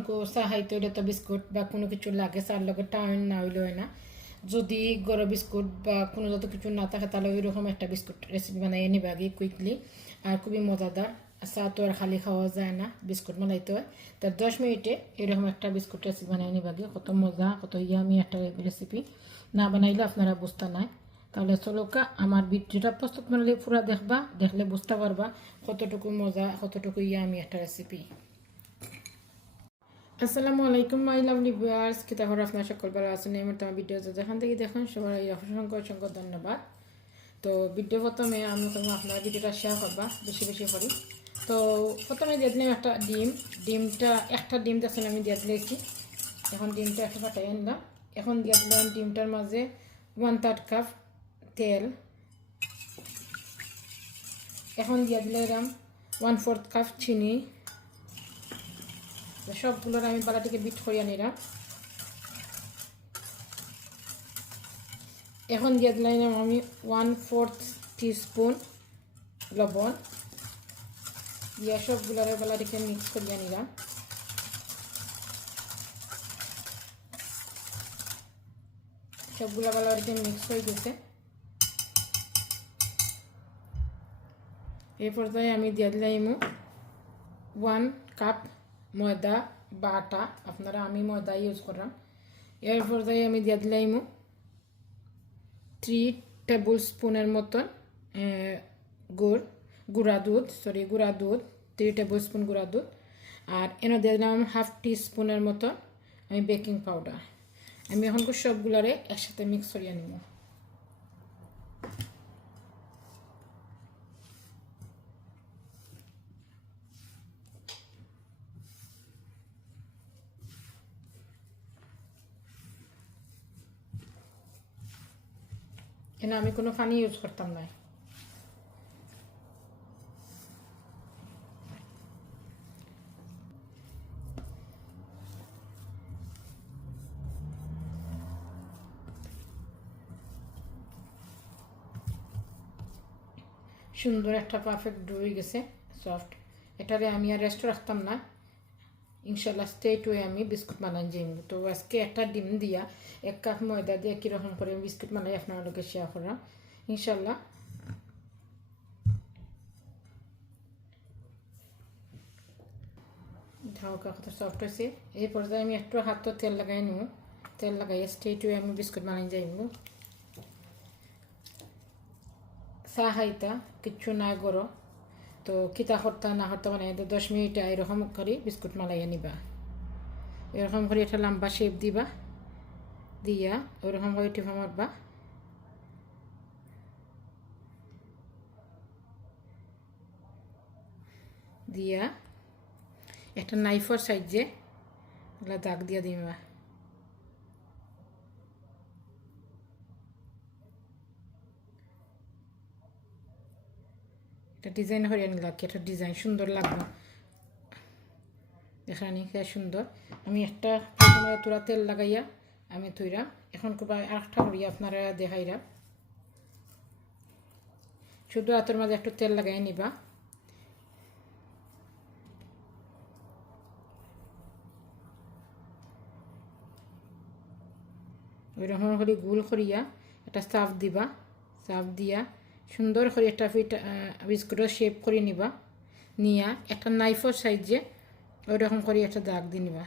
আমাকে তো এটা তো বিস্কুট বা কোনো কিছু লাগে চার লগে টাইম না হইলে হয় না যদি গরম বিস্কুট বা কোনো যত কিছু না থাকে, তাহলে ওইরকম একটা বিস্কুট রেসিপি বানাই নিবে আগে কুইকলি আর খুবই মজাদার। চা তো আর খালি খাওয়া যায় না, বিস্কুট বানাইতে হয়। তো দশ মিনিটে এরকম একটা বিস্কুট রেসিপি বানাই নিবে আগে। কত মজা, কত ইয়ামি একটা রেসিপি না বানাইলে আপনারা বুঝতে নাই। তাহলে চলোকা আমার ভিডিওটা প্রস্তুত করলে পুরা দেখবা, দেখলে বুঝতে পারবা কতটুকু মজা, কতটুকু ইয়ামি একটা রেসিপি আসসালামু আলাইকুম, মাই লাভলি ভিউয়ার্স। কি তাহলে আপনার সকল ভালো আছেন? এই মুহূর্তে আমার ভিডিও যেখান থেকে দেখেন, সবাই অসংখ্য অসংখ্য ধন্যবাদ। তো ভিডিও প্রথমে আমি কোনো আপনার ভিডিওটা শেয়ার করবা, বেশি বেশি করি। তো প্রথমে দিয়ে দিলাম একটা ডিম। ডিমটা, একটা ডিম দেখছেন আমি দিয়ে দিয়েছি। এখন ডিমটা একটা ফাটাই আনলাম। এখন দিয়ে দিলাম ডিমটার মাঝে ওয়ান থার্ড কাপ তেল। এখন দিয়ে দিলাম ওয়ান ফোর্থ কাপ চিনি। সবগুলোর আমি বালাটিকে বিট করিয়া নিলাম। এখন দিয়ে দিলাম আমি ওয়ান ফোর্থ টিস্পুন লবণ দিয়ে সবগুলোর বালাটিকে মিক্স করিয়া নিলাম। সবগুলো বালাটিকে মিক্স হয়ে গেছে। এই পর্যায়ে আমি দিয়ে দিলাম ওয়ান কাপ ময়দা বা আটা, আপনারা আমি ময়দা ইউজ করলাম। এর পর্যায়ে আমি দিয়ে দিলাম থ্রি টেবিল স্পুনের মতন গুড়, গুঁড়া দুধ সরি গুঁড়া দুধ থ্রি টেবিল স্পুন গুঁড়া দুধ। আর এনে দিয়ে দিলাম হাফ টি স্পুনের মতন আমি বেকিং পাউডার আমি এখন সবগুলারে একসাথে মিক্স করিয়ে নিব। এখানে আমি কোনো পানি ইউজ করতাম না সুন্দর একটা পারফেক্ট ডো হয়ে গেছে সফট এটারে আমি আর রেস্ট রাখতাম না। ইনশাল্লাহ স্টেট হয়ে আমি বিস্কুট বানাই যাইব তো আজকে একটা ডিম দিয়া, এক কাপ ময়দা দিয়ে কীরকম করে বিস্কুট বানাই আপনাদেরকে শেয়ার করা। ইনশাল্লাহ। ধাওকা কত সফট হয়েছে। এই পর্যায়ে আমি একটু হাত তেল লাগাই নিব। তেল লাগাই স্টেট হয়ে আমি বিস্কুট বানাই যাইব চা খাইতা, কিচ্ছু নাই গরো তো কিতা হরতা না হরতা মানে দশ মিনিট এরকম করে, বিস্কুট মালাইয়া নিবা। এরকম করে, একটা লম্বা শেপ দিবা, দিয়া ওরকম করে টিফা মারবা। দিয়া একটা নাইফর সাইজে দাগ দিয়া দিবা। একটা ডিজাইন হরিয়া নিলাম কি একটা ডিজাইন সুন্দর লাগবে। দেখানি কে সুন্দর। আমি একটা প্রথমে তোরা তেল লাগাইয়া আমি তৈরা এখন কবা আরেকটা করিয়া আপনারা দেখাইরা। শুধু হাতের মাঝে একটু তেল লাগাই নিবা। ওই রকম করে গুল করিয়া একটা সাফ দিবা। সাফ দিয়া সুন্দর করে একটা ফিট বিস্কুটের শেপ করে নিবা। নিয়া একটা নাইফর সাইজে ওই রকম করে একটা দাগ দিয়ে নিবা।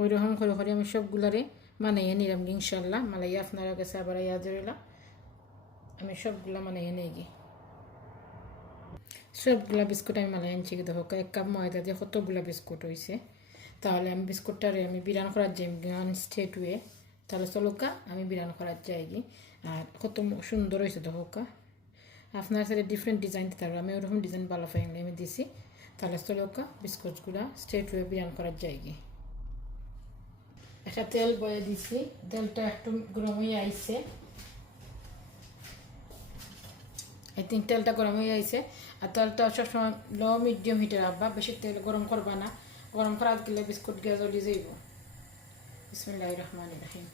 ওই রকম করে করে আমি সবগুলারে বানাইয়ে নিলাম ইনশাল্লাহ মালাই আপনারা কাছে আবার ইয়াদ রইলাম আমি সবগুলা বানাইয়ে নিয়ে গিয়ে সবগুলা বিস্কুট আমি মালাই আনছি। কিন্তু হোক এক কাপ ময়দা দিয়ে কতগুলা বিস্কুট হয়েছে তাহলে আমি বিস্কুটটারে আমি বিরান করার যাই, গান স্টেট ওয়ে তাহলে চলোকা আমি বিরান করার যাই গি আর কত সুন্দর হয়েছে তো হোকা আপনার সাথে ডিফারেন্ট ডিজাইন পারব। আমি ওরকম ডিজাইন ভালো পাইলে আমি দিছি। তাহলে চলোকা বিস্কুটগুলা স্টেট ওয়ে বিরান করার যাই গিয়ে। একটা তেল বয়ে দিছি। তেলটা একটু গরম হয়ে আইছে। এই তিন তেলটা গরম হয়ে আইছে। আর তেলটা সবসময় লো মিডিয়াম হিটে রাখবা বেশি তেল গরম করবা না। গরম করার গেলে বিস্কুট গ্যাস জ্বলি যাইব। বিসমুল্লাহ রহমান রহিম।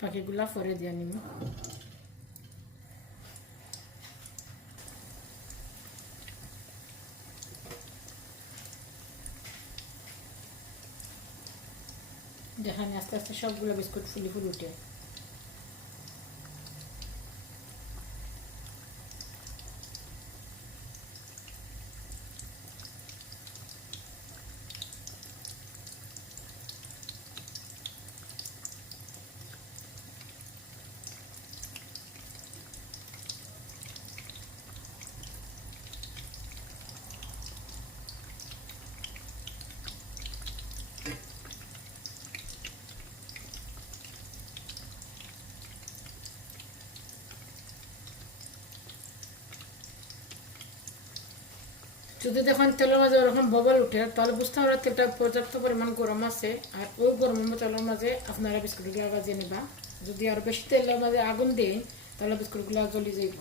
পাখিগুলা ফরে দিয়ে নিব যেখানে আস্তে আস্তে সবগুলো বিস্কুট ফুলি ফুল উঠে যদি দেখুন তেলের মাঝে ওরকম ববল উঠে, তাহলে বুঝতে পারবে তেলটা পর্যাপ্ত পরিমাণ গরম আছে। আর ওই গরম তেলের মাঝে আপনারা বিস্কুটগুলো বাজিয়ে নিবা। যদি আরও বেশি তেলের মাঝে আগুন দেন তাহলে বিস্কুটগুলো জ্বলি যাইব।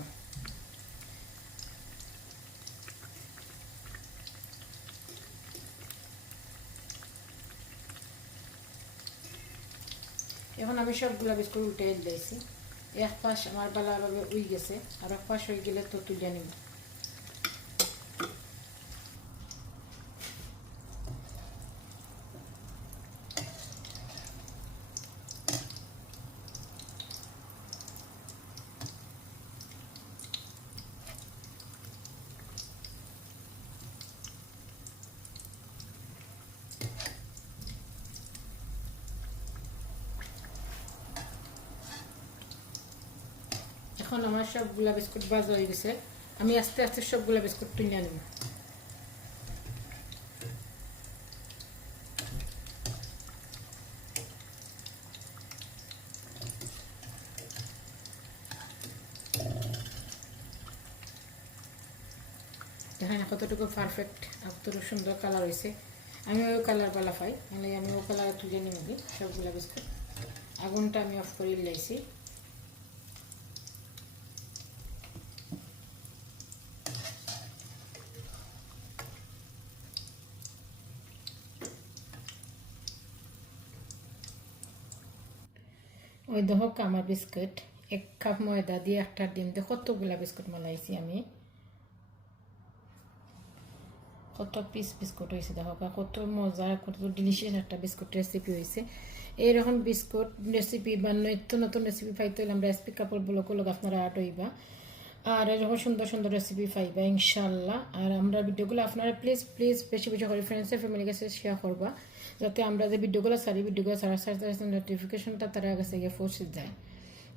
এখন আমি সবগুলা বিস্কুট উঠে দিয়েছি। এক পাশ আমার ভালোভাবে উই গেছে, আর এক পাশ হয়ে গেলে তো তুলে নিব। এখন আমার সবগুলা বিস্কুট ভাজা হয়ে গেছে। আমি আস্তে আস্তে সবগুলা বিস্কুট তুলে নেব দেখেন কতটুকু পারফেক্ট কতটুকু সুন্দর কালার হয়েছে। আমি ওই কালার পালা পাই আমি ওই কালার তুলে নিব সবগুলা বিস্কুট। আগুনটা আমি অফ করে লাইছি ওই দেখো আমার বিস্কুট। এক কাপ ময়দা দিয়ে একটা ডিম দিয়ে কতগুলা বিস্কুট মালাইছি আমি। কত পিস বিস্কুট হয়েছে দেখো কত মজা, কত ডিলিশিয়াস একটা বিস্কুট রেসিপি হয়েছে এইরকম বিস্কুট রেসিপি বা নতুন নতুন রেসিপি পাইতে হলে আমরা স্পিক কাপড় ব্লক লোক আপনারা আট হইবা। আর এরকম সুন্দর সুন্দর রেসিপি পাইবা, ইনশাল্লাহ। আর আমরা ভিডিওগুলো আপনারা প্লিজ প্লিজ বেশি বেশি করে ফ্রেন্ডসের ফ্যামিলির কাছে শেয়ার করবা, যাতে আমরা যে ভিডিওগুলো সারি ভিডিওগুলো সারা সারতে নোটিফিকেশনটা তারা কাছে গিয়ে পৌঁছে যায়।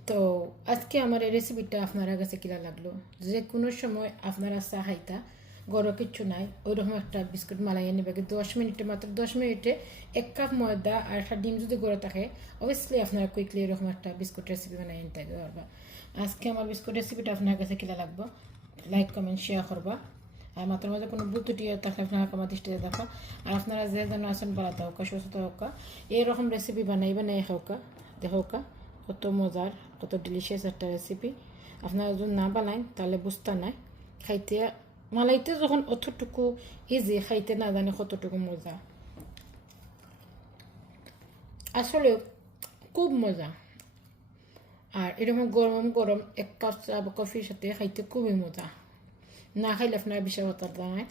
তো আজকে আমার এই রেসিপিটা আপনারা কাছে কিরা লাগল? যে কোনো সময় আপনারা চা খাইতা গরম কিচ্ছু নাই, ওইরকম একটা বিস্কুট মালাই নেবে দশ মিনিটে মাত্র, দশ মিনিটে এক কাপ ময়দা আর একটা ডিম যদি গড়ে থাকে অবভিয়াসলি আপনারা কুইকলি এরকম একটা বিস্কুট রেসিপি বানাই নিতে পারবা। আজকে আমার বিস্কুট রেসিপিটা আপনার কাছে কিলা লাগবো? লাইক কমেন্ট শেয়ার করবা। আর মাত্র মাঝে কোনো বুতুটি থাকলে আপনারা কমা দৃষ্টিতে দেখো। আর আপনারা যে যেন আছেন বাড়াতে হোক সুস্থ হোক এইরকম রেসিপি বানাই বানাই হোক দেখোকা, কত মজার, কত ডিলিশিয়াস একটা রেসিপি আপনারা যদি না বানাই তাহলে বুঝতে নাই। খাইতে, মালাইতে যখন অতটুকু ইজি খাইতে না জানে কতটুকু মজা। আসলে খুব মজা। আর এরকম গরম গরম এক কাপ চা বা কফির সাথে খাইতে খুবই মজা। না খাইলে আপনার জানায়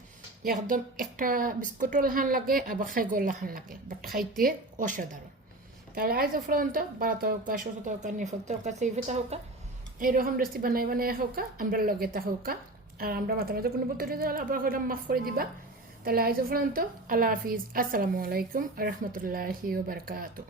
একদম একটা বিস্কুটও লাহান লাগে, আবার খাইগো লাহান লাগে বাট খাইতে অসাধারণ। তাহলে আজ পর্যন্ত বারো তরকা ষোলো তরকা নিফল তরকা সেইভে হোকা এরকম রেসিপি বানাই বানাই হোকা, আমরা লগে তা হোকা, আর আমরা মাথা মাথা কোনো বলতে আবার হইলাম মাফ করে দিবা। তাহলে আজ পর্যন্ত, আল্লাহ হাফিজ। আসসালামু আলাইকুম রহমতুল্লাহি বারকাতু